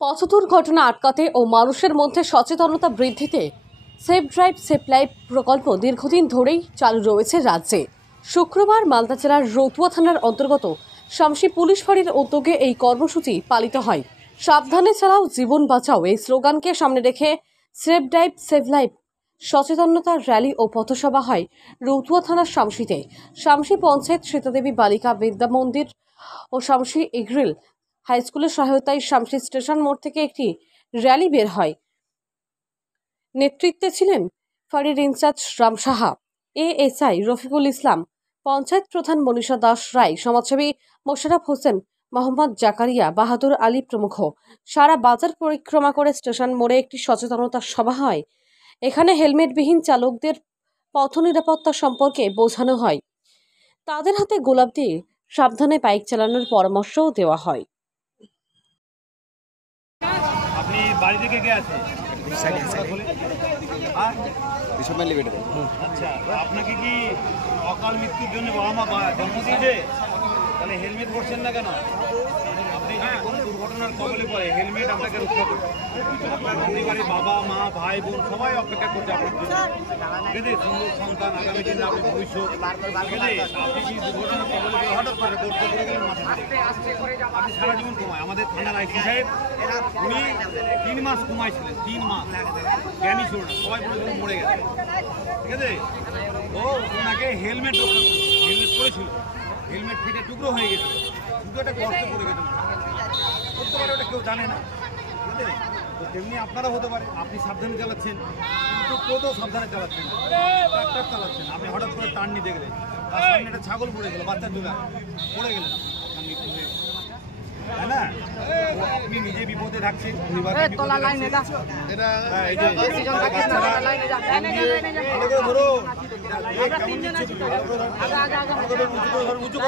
পথ দুর্ঘটনা আটকাতে ও মানুষের মধ্যে সচেতনতা বৃদ্ধিতে সেফ ড্রাইভ সেফ লাইফ প্রকল্প দীর্ঘদিন ধরেই চালু রয়েছে রাজ্যে। শুক্রবার মালদা জেলার রতুয়া থানার অন্তর্গত শামসি পুলিশ ফাঁড়ির উদ্যোগে এই কর্মসূচি পালিত হয়। সাবধানে চালাও জীবন বাঁচাও এই স্লোগানকে সামনে রেখে সেফ ড্রাইভ সেফ লাইফ সচেতনতা র্যালি ও পথসভা হয় রতুয়া থানার শামসিতে। শামসি পঞ্চায়েত সীতাদেবী বালিকা বিদ্যা মন্দির ও শামসি এগ্রিল হাই স্কুলের সহায়তায় শামসি স্টেশন মোড় থেকে একটি র্যালি বের হয়। নেতৃত্বে ছিলেন ফাঁড়ির ইনচার্জ রাম সাহা, এএসআই রফিকুল ইসলাম, পঞ্চায়েত প্রধান মনীষা দাস রায়, সমাজসেবী মোশাররফ হোসেন, মোহাম্মদ জাকারিয়া, বাহাদুর আলী প্রমুখ। সারা বাজার পরিক্রমা করে স্টেশন মোড়ে একটি সচেতনতা সভা হয়। এখানে হেলমেটবিহীন চালকদের পথ নিরাপত্তা সম্পর্কে বোঝানো হয়। তাদের হাতে গোলাপ দিয়ে সাবধানে বাইক চালানোর পরামর্শও দেওয়া হয়। আপনি বাড়ি থেকে কে আছে? আচ্ছা, আপনাকে কি অকাল মৃত্যুর জন্য বাবা মা জন্ম দিয়েছে? তাহলে হেলমেট পরছেন না কেন? আপনি যদি কোনো দুর্ঘটনার কবলে পড়ে হেলমেট আপনাকে রক্ষা করবে। আপনার পরিবারের বাবা মা ভাই বোন সবাই অপেক্ষা করছে আপনার জন্য। সুন্দর সন্তান, আগামী দিনে আপনি ভবিষ্যৎ। আপনি কি দুর্ঘটনার কবলে পড়ে হঠাৎ করে করতে করে গেলেন মাঠে, আপনি সারা জীবন ঘুমায়। আমাদের থানার আইসি সাহেব উনি 3 মাস ঘুমাইছিলেন, 3 মাস জ্ঞানী ছিল না, সবাই বলে মরে গেছে। ঠিক আছে, ও ওনাকে হেলমেট রক্ষা করছিল, হেলমেট পরেছিল, হেলমেট ফেটে টুকরো হয়ে গেছিল, শুধু একটা কষ্ট করে গেছিল। করতে পারে ওটা কেউ জানে না। ঠিক আছে, তো তেমনি আপনারা হতে পারে, আপনি সাবধানে চালাচ্ছেন কিন্তু টোটো সাবধানে চালাচ্ছেন, ট্রাক্টর চালাচ্ছেন, আপনি হঠাৎ করে টার্ন নিতে গেলেন, তার সামনে একটা ছাগল পড়ে গেল, বাচ্চা চলে পড়ে গেলেন, মৃত্যু হয়ে গেল, তাই না? আপনি নিজে বিপদে থাকছেন, পরিবারকে বিপদে রাখছেন। উঁচু